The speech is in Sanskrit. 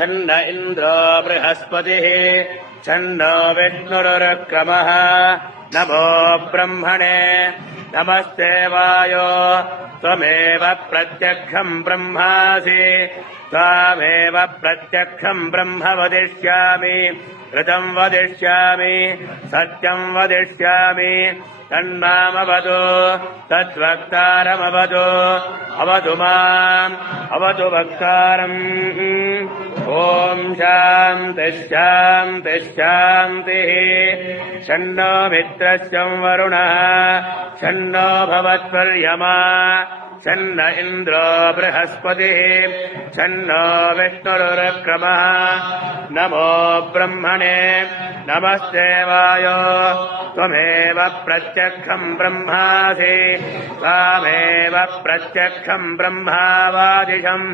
छन्न इन्द्रो बृहस्पतिः छन्नो विष्णुरुक्रमः नमो ब्रह्मणे नमस्ते वायो त्वमेव प्रत्यक्षम् ब्रह्मासि त्वामेव प्रत्यक्षम् ब्रह्म वदिष्यामि ऋतम् वदिष्यामि सत्यम् वदिष्यामि तन्मामवतु तद्वक्तारमवतु अवतु माम् अवतु वक्तारम् ॐ शान्तिः शान्तिः शान्तिः शन्नो मित्रस्य वरुणः शन्नो भवत्वर्यमा शन्न इन्द्रो बृहस्पतिः शन्नो विष्णुरुक्रमः नमो ब्रह्मणे नमस्ते वायो त्वमेव प्रत्यक्षम् ब्रह्मासि त्वामेव प्रत्यक्षम् ब्रह्मावादिशम्